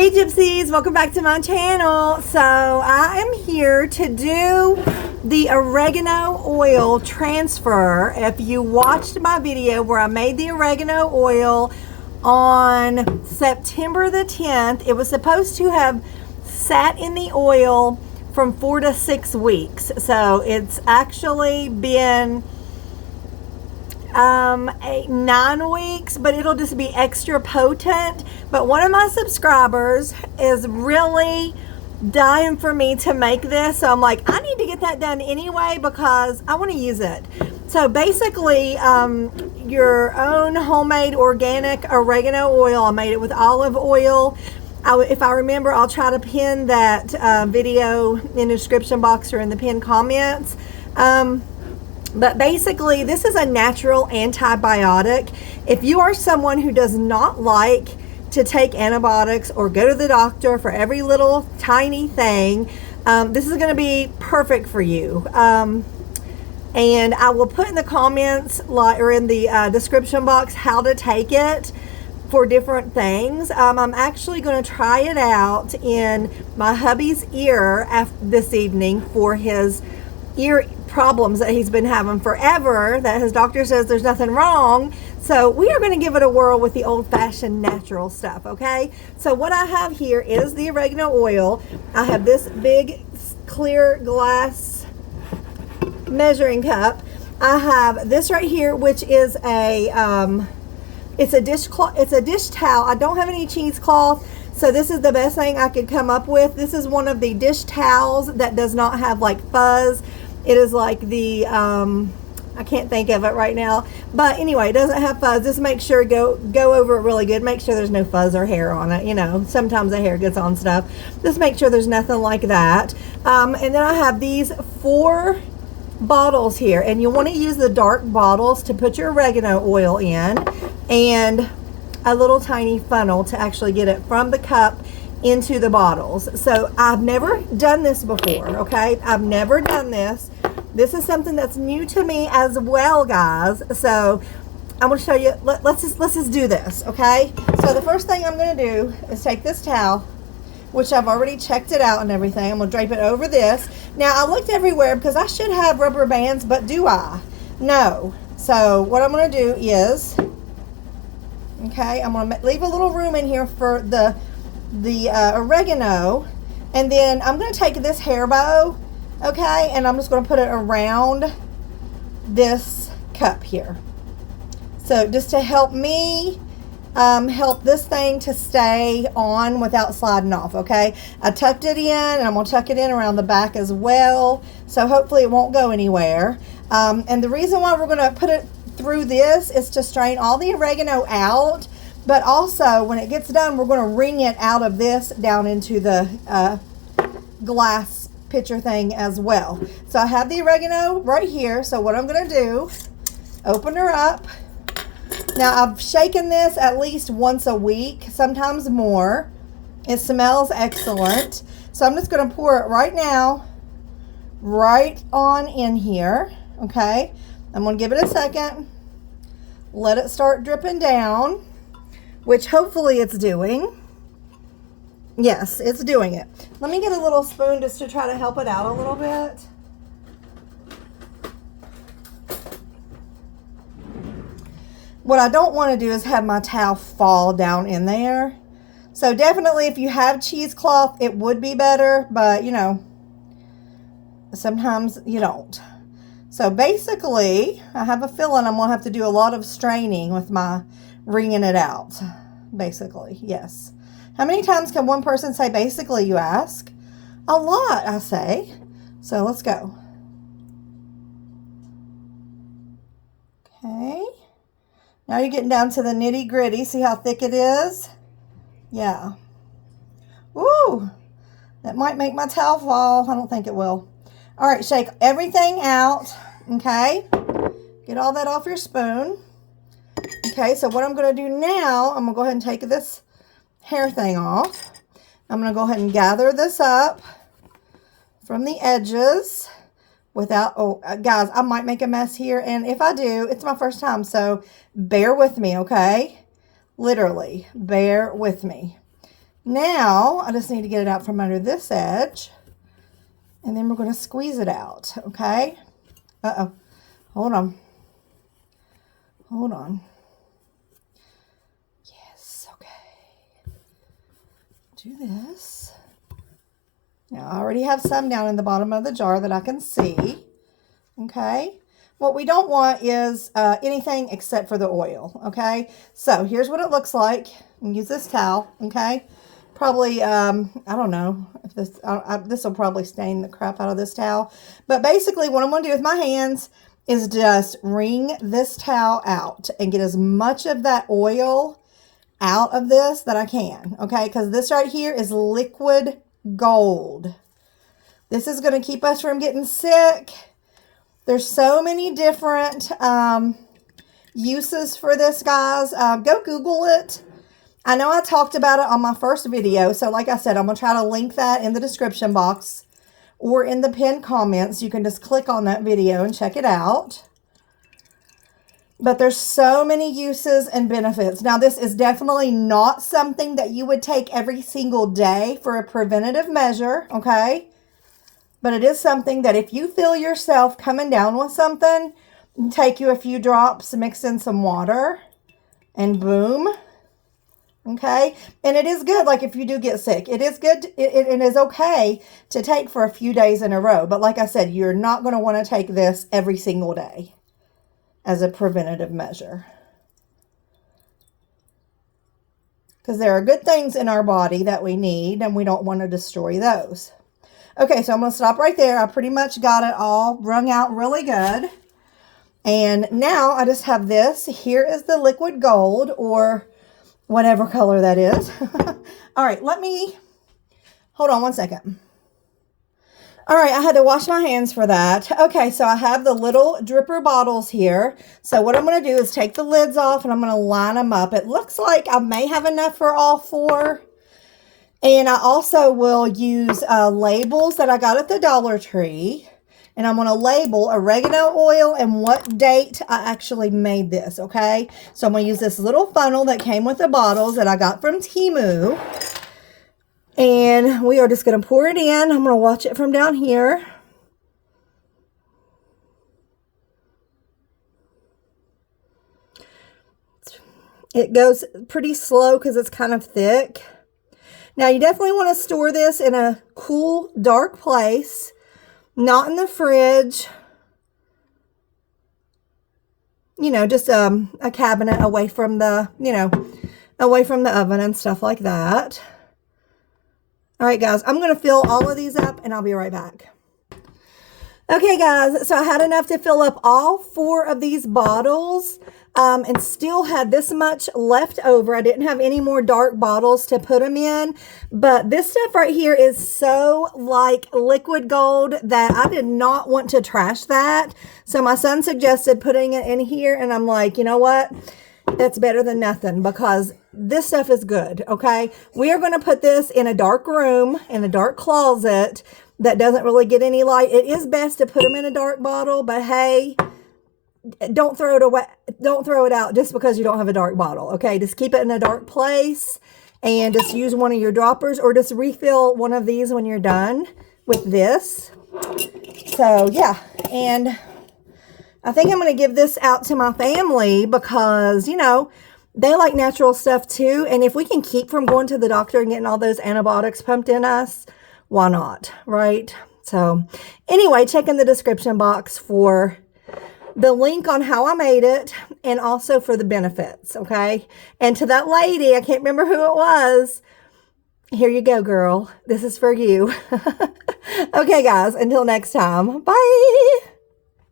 Hey Gypsies, welcome back to my channel. So I am here to do the oregano oil transfer. If you watched my video where I made the oregano oil on September the 10th, it was supposed to have sat in the oil from 4 to 6 weeks. So it's actually been 9 weeks, but it'll just be extra potent. But one of my subscribers is really dying for me to make this, so I'm like, I need to get that done anyway because I want to use it. So basically, your own homemade organic oregano oil. I made it with olive oil. If I remember, I'll try to pin that video in the description box or in the pinned comments. But basically, this is a natural antibiotic. If you are someone who does not like to take antibiotics or go to the doctor for every little tiny thing, this is going to be perfect for you. And I will put in the comments or in the description box how to take it for different things. I'm actually going to try it out in my hubby's ear this evening for his ear problems that he's been having forever, that his doctor says there's nothing wrong. So we are going to give it a whirl with the old-fashioned natural stuff. Okay, so what I have here is the oregano oil. I have this big clear glass measuring cup. I have this right here, which is it's a dish towel. I don't have any cheesecloth, so this is the best thing I could come up with. This is one of the dish towels that does not have like fuzz. It is like the, I can't think of it right now. But anyway, it doesn't have fuzz. Just make sure, go over it really good. Make sure there's no fuzz or hair on it. You know, sometimes the hair gets on stuff. Just make sure there's nothing like that. And then I have these 4 bottles here. And you want to use the dark bottles to put your oregano oil in. And a little tiny funnel to actually get it from the cup into the bottles. So I've never done this before, okay? I've never done this. This is something that's new to me as well, guys. So I'm going to show you. Let's just do this, okay? So the first thing I'm going to do is take this towel, which I've already checked it out and everything. I'm going to drape it over this. Now I looked everywhere because I should have rubber bands, but do I? No. So what I'm going to do is, okay, I'm going to leave a little room in here for the oregano, and then I'm going to take this hair bow, okay, and I'm just going to put it around this cup here. So just to help me help this thing to stay on without sliding off, okay? I tucked it in, and I'm going to tuck it in around the back as well, so hopefully it won't go anywhere. And the reason why we're going to put it through this is to strain all the oregano out. But also, when it gets done, we're going to wring it out of this down into the glass pitcher thing as well. So I have the oregano right here. So what I'm going to do, open her up. Now, I've shaken this at least once a week, sometimes more. It smells excellent. So I'm just going to pour it right now, right on in here. Okay. I'm going to give it a second. Let it start dripping down, which hopefully it's doing. Yes, it's doing it. Let me get a little spoon just to try to help it out a little bit. What I don't want to do is have my towel fall down in there. So definitely if you have cheesecloth, it would be better, but you know, sometimes you don't. So basically, I have a feeling I'm going to have to do a lot of straining with my wringing it out. Basically, yes. How many times can one person say basically, you ask? A lot, I say. So let's go. Okay. Now you're getting down to the nitty gritty. See how thick it is? Yeah. Ooh, that might make my towel fall. I don't think it will. All right, shake everything out, okay? Get all that off your spoon. Okay, so what I'm going to do now, I'm going to go ahead and take this hair thing off. I'm going to go ahead and gather this up from the edges without, guys, I might make a mess here, and if I do, it's my first time, so bear with me, okay? Literally, bear with me. Now, I just need to get it out from under this edge. And then we're going to squeeze it out, okay? Uh-oh. Hold on. Hold on. Yes, okay. Do this. Now, I already have some down in the bottom of the jar that I can see, okay? What we don't want is anything except for the oil, okay? So here's what it looks like. Use this towel, okay? Probably, I don't know if this will probably stain the crap out of this towel. But basically what I'm going to do with my hands is just wring this towel out and get as much of that oil out of this that I can, okay? Because this right here is liquid gold. This is going to keep us from getting sick. There's so many different uses for this, guys. Go Google it. I know I talked about it on my first video. So like I said, I'm going to try to link that in the description box or in the pinned comments. You can just click on that video and check it out. But there's so many uses and benefits. Now, this is definitely not something that you would take every single day for a preventative measure, okay? But it is something that if you feel yourself coming down with something, take you a few drops, mix in some water, and boom, okay? And it is good, like if you do get sick. It is good, it is okay to take for a few days in a row. But like I said, you're not going to want to take this every single day as a preventative measure. Because there are good things in our body that we need, and we don't want to destroy those. Okay, so I'm going to stop right there. I pretty much got it all wrung out really good. And now I just have this. Here is the liquid gold, or whatever color that is. All right, hold on one second. All right, I had to wash my hands for that. Okay, so I have the little dripper bottles here. So what I'm going to do is take the lids off and I'm going to line them up. It looks like I may have enough for all four. And I also will use labels that I got at the Dollar Tree. And I'm going to label oregano oil and what date I actually made this, okay? So I'm going to use this little funnel that came with the bottles that I got from Temu. And we are just going to pour it in. I'm going to watch it from down here. It goes pretty slow because it's kind of thick. Now, you definitely want to store this in a cool, dark place, not in the fridge. You know, just a cabinet away from the, away from the oven and stuff like that. All right, guys, I'm going to fill all of these up and I'll be right back. Okay, guys, so I had enough to fill up all four of these bottles and still had this much left over. I didn't have any more dark bottles to put them in, but this stuff right here is so like liquid gold that I did not want to trash that. So my son suggested putting it in here, and I'm like, you know what? That's better than nothing, because this stuff is good, okay? We are going to put this in a dark room, in a dark closet that doesn't really get any light. It is best to put them in a dark bottle, but hey, don't throw it away. Don't throw it out just because you don't have a dark bottle, okay? Just keep it in a dark place and just use one of your droppers, or just refill one of these when you're done with this. So, yeah, and I think I'm going to give this out to my family because, you know, they like natural stuff too. And if we can keep from going to the doctor and getting all those antibiotics pumped in us, why not, right? So anyway, check in the description box for the link on how I made it and also for the benefits, okay? And to that lady, I can't remember who it was, here you go, girl. This is for you. Okay, guys, until next time, bye.